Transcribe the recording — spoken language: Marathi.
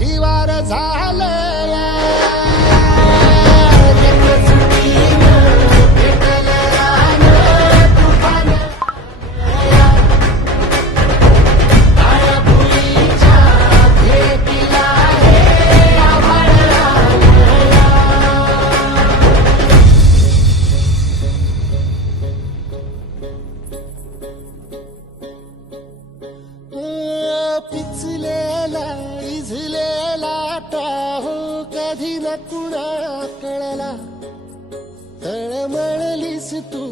शिवार झाले. कुणा कळला? तळमळलीस तू.